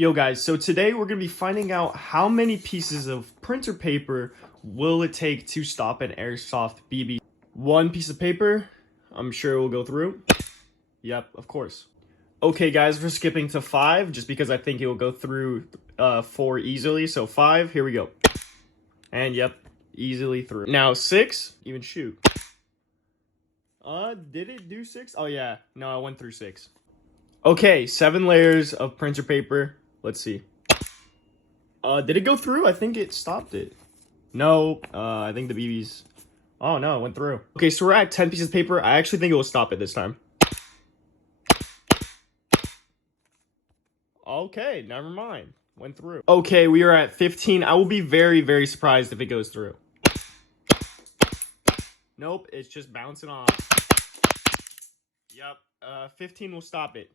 Yo guys, so today we're going to be finding out how many pieces of printer paper will it take to stop an airsoft BB. One piece of paper, I'm sure it will go through. Yep, of course. Okay guys, we're skipping to 5 just because I think it will go through 4 easily. So 5, here we go. And yep, easily through. Now 6, even shoot. Did it do 6? Oh yeah, no, I went through 6. Okay, 7 layers of printer paper. Let's see. Did it go through? I think it stopped it. No, I think the BB's... Oh no, it went through. Okay, so we're at 10 pieces of paper. I actually think it will stop it this time. Okay, never mind. Went through. Okay, we are at 15. I will be very, very surprised if it goes through. Nope, it's just bouncing off. Yep, 15 will stop it.